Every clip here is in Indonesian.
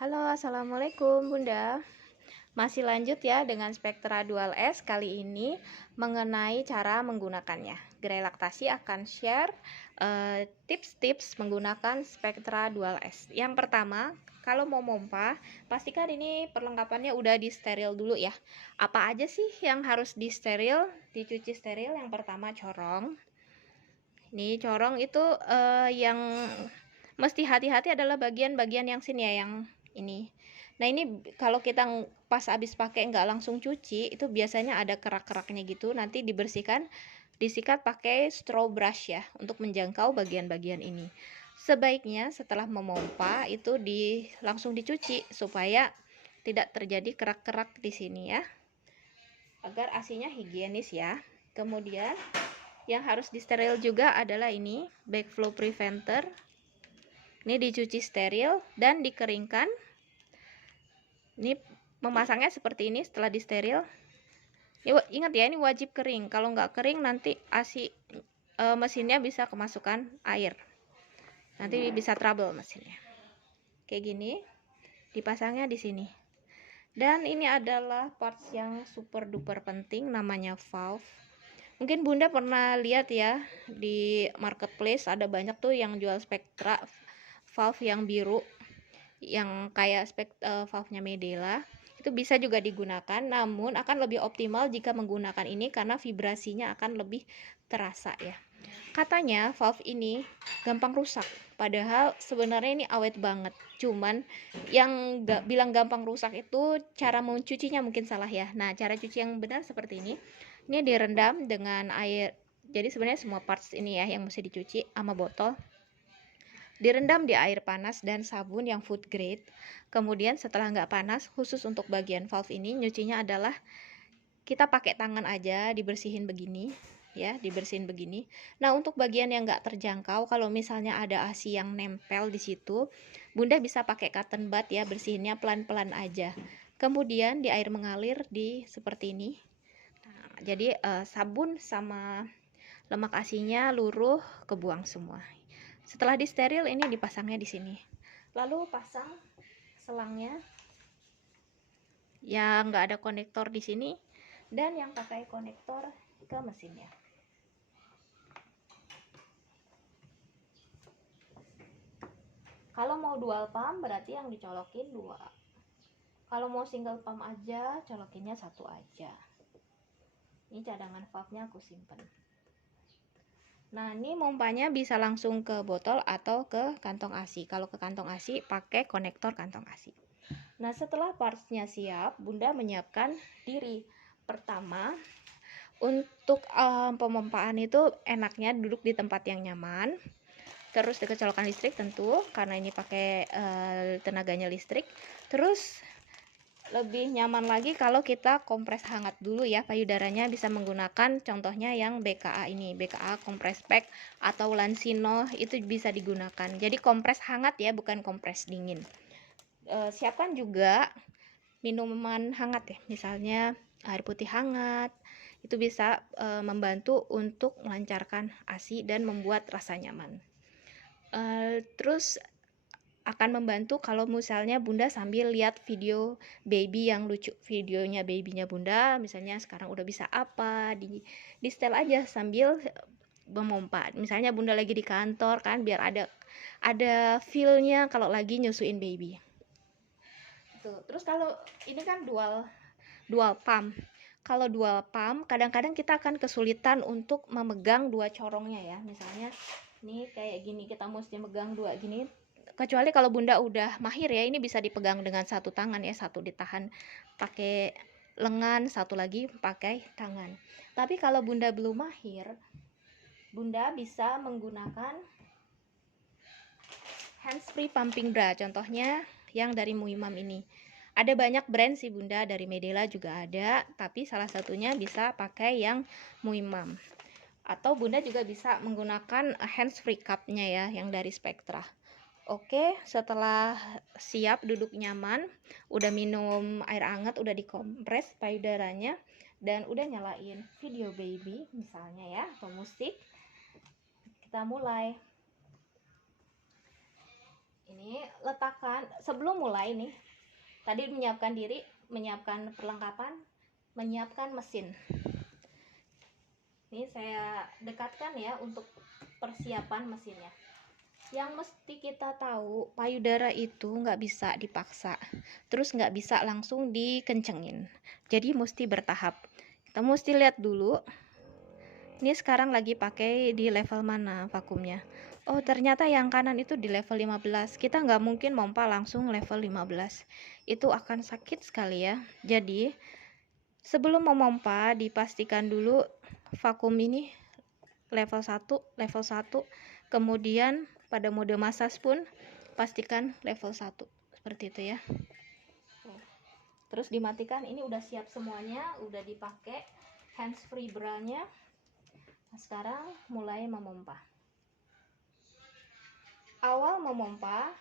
Halo, assalamualaikum Bunda. Masih lanjut ya dengan Spectra Dual S. Kali ini mengenai cara menggunakannya. Gerelaktasi akan share tips-tips menggunakan Spectra Dual S. Yang pertama, kalau mau pompa, pastikan ini perlengkapannya udah di steril dulu ya. Apa aja sih yang harus di steril, dicuci steril? Yang pertama corong. Ini corong itu yang mesti hati-hati adalah bagian-bagian yang sini ya, yang ini. Nah ini kalau kita pas habis pakai nggak langsung cuci, itu biasanya ada kerak-keraknya gitu. Nanti dibersihkan, disikat pakai straw brush ya, untuk menjangkau bagian-bagian ini. Sebaiknya setelah memompa itu langsung dicuci supaya tidak terjadi kerak-kerak di sini ya, agar asinya higienis ya. Kemudian yang harus disteril juga adalah ini backflow preventer. Ini dicuci steril dan dikeringkan. Ini memasangnya seperti ini setelah disteril. Ingat ya, ini wajib kering. Kalau nggak kering nanti asi mesinnya bisa kemasukan air. Nanti bisa trouble mesinnya. Kayak gini. Dipasangnya di sini. Dan ini adalah parts yang super duper penting, namanya valve. Mungkin Bunda pernah lihat ya di marketplace ada banyak tuh yang jual Spectra valve yang biru, yang kayak valve-nya Medela. Itu bisa juga digunakan, namun akan lebih optimal jika menggunakan ini karena vibrasinya akan lebih terasa ya. Katanya valve ini gampang rusak, padahal sebenarnya ini awet banget. Cuman yang bilang gampang rusak itu cara mencucinya mungkin salah ya. Nah, cara cuci yang benar seperti ini. Ini direndam dengan air. Jadi sebenarnya semua parts ini ya yang mesti dicuci sama botol. Direndam di air panas dan sabun yang food grade. Kemudian setelah nggak panas, khusus untuk bagian valve ini, nyucinya adalah kita pakai tangan aja, dibersihin begini ya, dibersihin begini. Nah, untuk bagian yang nggak terjangkau, kalau misalnya ada asi yang nempel di situ, Bunda bisa pakai cotton bud ya, bersihinnya pelan-pelan aja. Kemudian di air mengalir seperti ini. Nah, jadi sabun sama lemak asinya luruh, kebuang semua. Setelah disteril, ini dipasangnya di sini. Lalu pasang selangnya yang nggak ada konektor di sini, dan yang pakai konektor ke mesinnya. Kalau mau dual pump berarti yang dicolokin 2. Kalau mau single pump aja, colokinnya 1 aja. Ini cadangan valve-nya aku simpen. Nah, ini pompanya bisa langsung ke botol atau ke kantong ASI. Kalau ke kantong ASI, pakai konektor kantong ASI. Nah, setelah partsnya siap, Bunda menyiapkan diri. Pertama, untuk pemompaan itu enaknya duduk di tempat yang nyaman. Terus dekat colokan listrik tentu, karena ini pakai tenaganya listrik. Terus lebih nyaman lagi kalau kita kompres hangat dulu ya payudaranya, bisa menggunakan contohnya yang BKA ini, BKA Compress Pack atau Lansino, itu bisa digunakan. Jadi kompres hangat ya, bukan kompres dingin. Siapkan juga minuman hangat ya, misalnya air putih hangat. Itu bisa membantu untuk melancarkan ASI dan membuat rasa nyaman. Terus akan membantu kalau misalnya Bunda sambil lihat video baby yang lucu, videonya babynya Bunda, misalnya sekarang udah bisa apa, di setel aja sambil memompa. Misalnya Bunda lagi di kantor kan, biar ada feel-nya kalau lagi nyusuin baby. Tuh. Terus kalau ini kan dual pump. Kalau dual pump, kadang-kadang kita akan kesulitan untuk memegang 2 corongnya ya. Misalnya nih kayak gini, kita mesti megang 2 gini. Kecuali kalau Bunda udah mahir ya, ini bisa dipegang dengan 1 tangan ya, 1 ditahan pakai lengan, 1 lagi pakai tangan. Tapi kalau Bunda belum mahir, Bunda bisa menggunakan hands-free pumping bra, contohnya yang dari Muimam ini. Ada banyak brand sih Bunda, dari Medela juga ada, tapi salah satunya bisa pakai yang Muimam. Atau Bunda juga bisa menggunakan hands-free cup-nya ya, yang dari Spectra. Oke, setelah siap duduk nyaman, udah minum air hangat, udah dikompres payudaranya, dan udah nyalain video baby misalnya ya, atau musik, kita mulai. Ini letakkan sebelum mulai nih. Tadi menyiapkan diri, menyiapkan perlengkapan, menyiapkan mesin. Ini saya dekatkan ya untuk persiapan mesinnya. Yang mesti kita tahu, payudara itu nggak bisa dipaksa, terus nggak bisa langsung dikencengin. Jadi mesti bertahap. Kita mesti lihat dulu, ini sekarang lagi pakai di level mana vakumnya. Oh, ternyata yang kanan itu di level 15. Kita nggak mungkin pompa langsung level 15. Itu akan sakit sekali ya. Jadi, sebelum memompa, dipastikan dulu vakum ini level 1, kemudian pada mode massage pun pastikan level 1. Seperti itu ya. Terus dimatikan, ini udah siap semuanya, udah dipakai hands free bra-nya. Nah, sekarang mulai memompa. Awal memompa,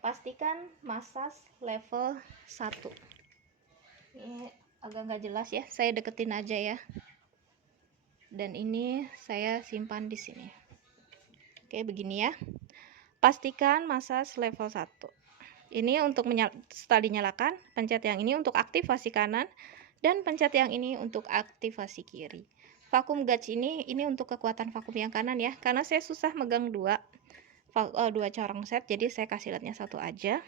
pastikan massage level 1. Ini agak nggak jelas ya, saya deketin aja ya. Dan ini saya simpan di sini. Oke, begini ya. Pastikan massage level 1. Ini untuk setelah dinyalakan, pencet yang ini untuk aktivasi kanan dan pencet yang ini untuk aktivasi kiri. Vakum gauge ini untuk kekuatan vakum yang kanan ya, karena saya susah megang dua corong set, jadi saya kasih lihatnya satu aja.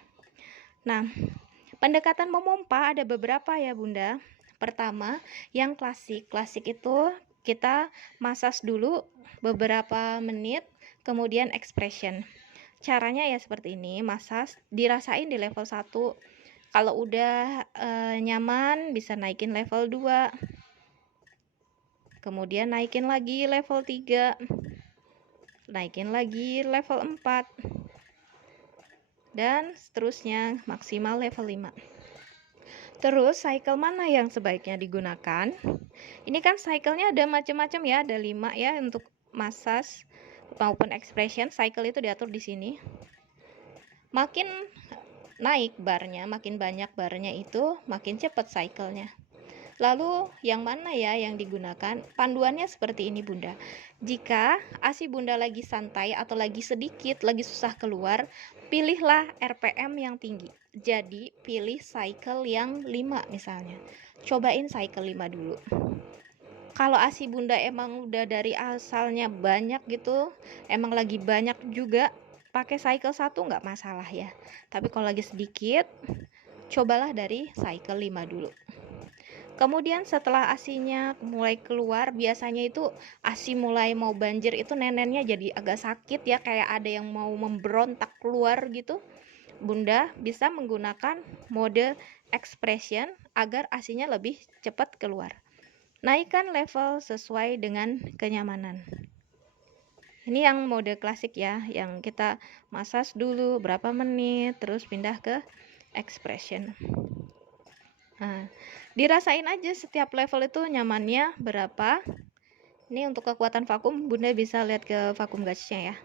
Nah, pendekatan memompa ada beberapa ya Bunda. Pertama, yang klasik itu kita massage dulu beberapa menit, kemudian expression. Caranya ya seperti ini, massage dirasain di level 1. Kalau udah nyaman, bisa naikin level 2. Kemudian naikin lagi level 3. Naikin lagi level 4. Dan seterusnya maksimal level 5. Terus cycle mana yang sebaiknya digunakan? Ini kan cycle-nya ada macam-macam ya, ada 5 ya untuk massage maupun expression. Cycle itu diatur di sini. Makin naik barnya, makin banyak barnya itu, makin cepat cycle-nya. Lalu yang mana ya yang digunakan? Panduannya seperti ini Bunda. Jika ASI Bunda lagi santai atau lagi sedikit, lagi susah keluar, pilihlah RPM yang tinggi. Jadi pilih cycle yang 5 misalnya. Cobain cycle 5 dulu. Kalau ASI Bunda emang udah dari asalnya banyak gitu, emang lagi banyak juga, pakai cycle 1 nggak masalah ya. Tapi kalau lagi sedikit, cobalah dari cycle 5 dulu. Kemudian setelah ASInya mulai keluar, biasanya itu ASI mulai mau banjir itu nenennya jadi agak sakit ya, kayak ada yang mau memberontak keluar gitu. Bunda bisa menggunakan mode expression agar ASInya lebih cepat keluar. Naikkan level sesuai dengan kenyamanan. Ini yang mode klasik ya, yang kita massage dulu berapa menit, terus pindah ke expression. Nah, dirasain aja setiap level itu nyamannya berapa. Ini untuk kekuatan vakum, Bunda bisa lihat ke vakum gauge-nya ya.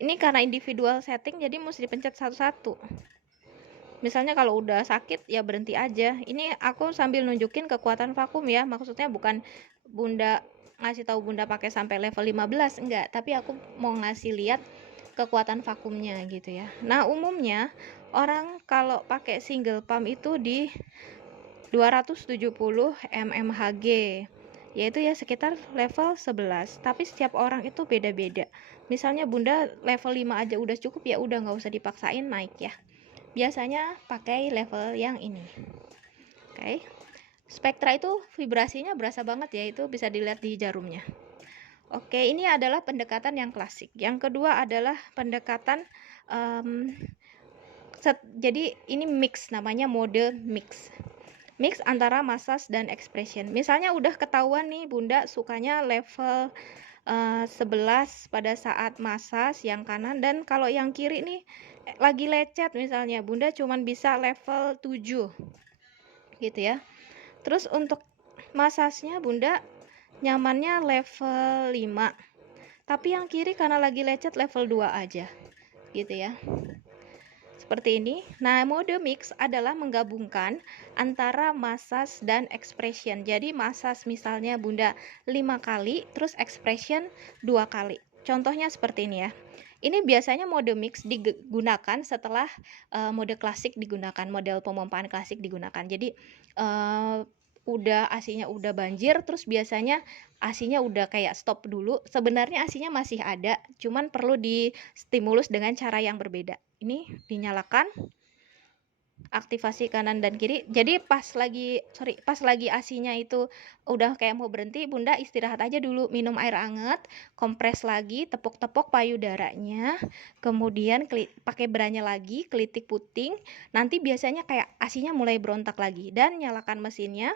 Ini karena individual setting, jadi mesti dipencet satu-satu. Misalnya kalau udah sakit ya berhenti aja. Ini aku sambil nunjukin kekuatan vakum ya, maksudnya bukan Bunda ngasih tahu Bunda pakai sampai level 15, enggak, tapi aku mau ngasih lihat kekuatan vakumnya gitu ya. Nah, umumnya orang kalau pakai single pump itu di 270 mmHg, yaitu ya sekitar level 11. Tapi setiap orang itu beda-beda. Misalnya Bunda level 5 aja udah cukup, ya udah nggak usah dipaksain naik ya. Biasanya pakai level yang ini. Oke. Spektra itu vibrasinya berasa banget ya, itu bisa dilihat di jarumnya. Oke, ini adalah pendekatan yang klasik. Yang kedua adalah pendekatan jadi ini mix, namanya mode mix. Mix antara massage dan expression. Misalnya udah ketahuan nih Bunda sukanya level 11 pada saat massage yang kanan, dan kalau yang kiri nih lagi lecet misalnya, Bunda cuman bisa level 7 gitu ya. Terus untuk massage-nya Bunda nyamannya level 5, tapi yang kiri karena lagi lecet level 2 aja gitu ya. seperti ini. Nah, mode mix adalah menggabungkan antara massage dan expression. Jadi massage misalnya Bunda 5 kali, terus expression 2 kali. Contohnya seperti ini ya. Ini biasanya mode mix digunakan setelah mode klasik digunakan, model pemompaan klasik digunakan. Jadi udah AC-nya udah banjir, terus biasanya AC-nya udah kayak stop dulu. Sebenarnya AC-nya masih ada, cuman perlu distimulus dengan cara yang berbeda. Ini dinyalakan, aktivasi kanan dan kiri. Jadi pas lagi AC-nya itu udah kayak mau berhenti, Bunda istirahat aja dulu, minum air hangat, kompres lagi, tepuk-tepuk payudaranya, kemudian pakai beranya lagi, kelitik puting. Nanti biasanya kayak AC-nya mulai berontak lagi, dan nyalakan mesinnya,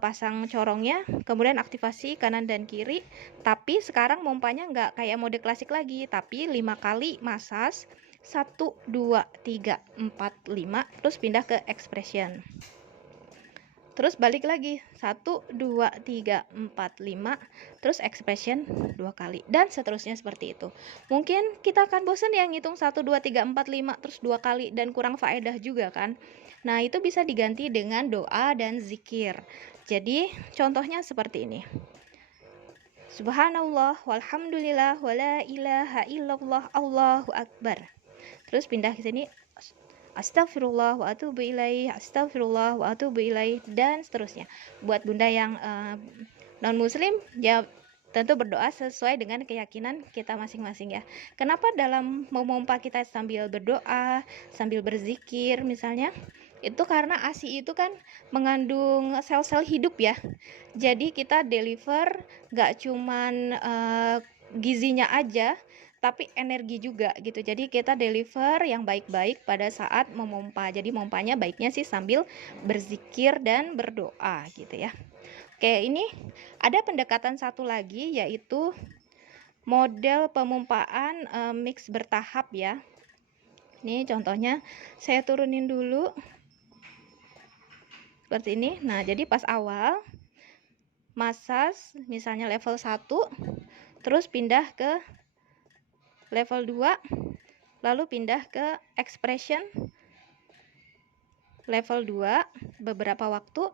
pasang corongnya, kemudian aktivasi kanan dan kiri. Tapi sekarang mompanya nggak kayak mode klasik lagi, tapi 5 kali massage, 1, 2, 3, 4, 5, terus pindah ke expression. Terus balik lagi 1, 2, 3, 4, 5, terus expression 2 kali, dan seterusnya seperti itu. Mungkin kita akan bosan ya ngitung 1, 2, 3, 4, 5 terus 2 kali dan kurang faedah juga kan. Nah, itu bisa diganti dengan doa dan zikir. Jadi contohnya seperti ini. Subhanallah walhamdulillah wala ilaha illallah Allahu akbar. Terus pindah ke sini, astagfirullah wa atubu ilaih, astagfirullah wa atubu ilaih, dan seterusnya. Buat Bunda yang non muslim ya tentu berdoa sesuai dengan keyakinan kita masing-masing ya. Kenapa dalam memompa kita sambil berdoa, sambil berzikir misalnya? Itu karena ASI itu kan mengandung sel-sel hidup ya. Jadi kita deliver gak cuman gizinya aja, tapi energi juga gitu. Jadi kita deliver yang baik-baik pada saat memompa. Jadi mompanya baiknya sih sambil berzikir dan berdoa gitu ya. Oke, ini ada pendekatan satu lagi, yaitu model pemompaan mix bertahap ya. Ini contohnya saya turunin dulu seperti ini. Nah, jadi pas awal massage misalnya level 1, terus pindah ke level 2, lalu pindah ke expression level 2 beberapa waktu.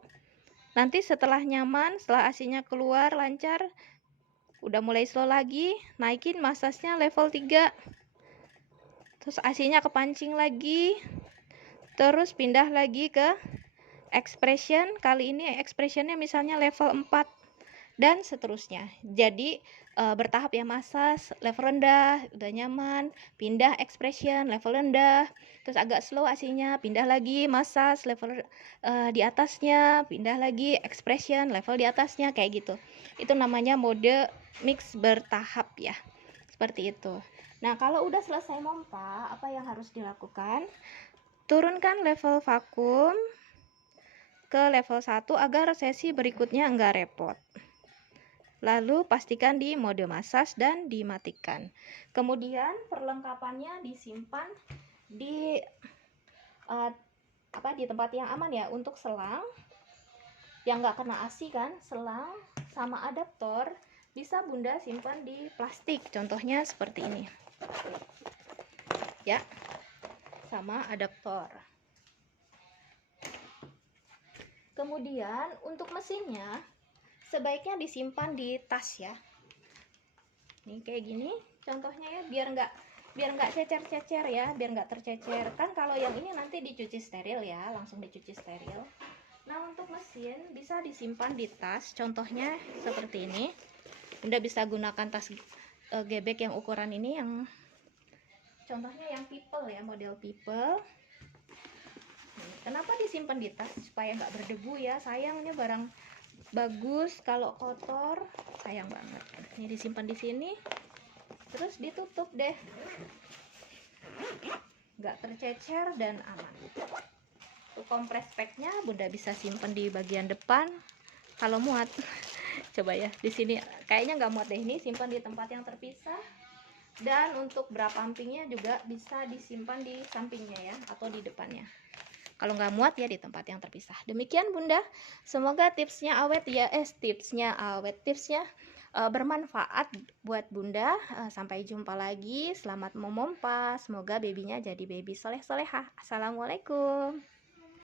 Nanti setelah nyaman, setelah AC-nya keluar lancar, udah mulai slow lagi, naikin massage-nya level 3. Terus AC-nya kepancing lagi. Terus pindah lagi ke expression, kali ini expressionnya misalnya level 4. Dan seterusnya. Jadi bertahap ya, massage level rendah udah nyaman, pindah expression level rendah, terus agak slow AC-nya, pindah lagi massage level di atasnya, pindah lagi expression level di atasnya, kayak gitu. Itu namanya mode mix bertahap ya, seperti itu. Nah, kalau udah selesai mompa, apa yang harus dilakukan? Turunkan level vakum ke level 1 agar sesi berikutnya enggak repot. Lalu pastikan di mode massage dan dimatikan. Kemudian perlengkapannya disimpan di di tempat yang aman ya. Untuk selang yang nggak kena AC kan, selang sama adaptor bisa Bunda simpan di plastik. Contohnya seperti ini. Ya, sama adaptor. Kemudian untuk mesinnya sebaiknya disimpan di tas ya. Nih kayak gini contohnya ya, biar nggak cecer-cecer ya, biar nggak tercecer. Kan kalau yang ini nanti dicuci steril ya, langsung dicuci steril. Nah, untuk mesin bisa disimpan di tas, contohnya seperti ini. Bunda bisa gunakan tas gebek yang ukuran ini, yang contohnya yang people ya, model people. Kenapa disimpan di tas? Supaya nggak berdebu ya, sayangnya barang bagus kalau kotor sayang banget. Ini disimpan di sini, terus ditutup deh, nggak tercecer dan aman. Untuk kompres packnya Bunda bisa simpan di bagian depan kalau muat. Coba ya, di sini kayaknya nggak muat deh, ini simpan di tempat yang terpisah. Dan untuk bra pumpingnya juga bisa disimpan di sampingnya ya, atau di depannya. Kalau nggak muat ya di tempat yang terpisah. Demikian Bunda, semoga tipsnya awet ya, tipsnya bermanfaat buat Bunda. Sampai jumpa lagi. Selamat memompa. Semoga babynya jadi baby soleh-solehah. Assalamualaikum.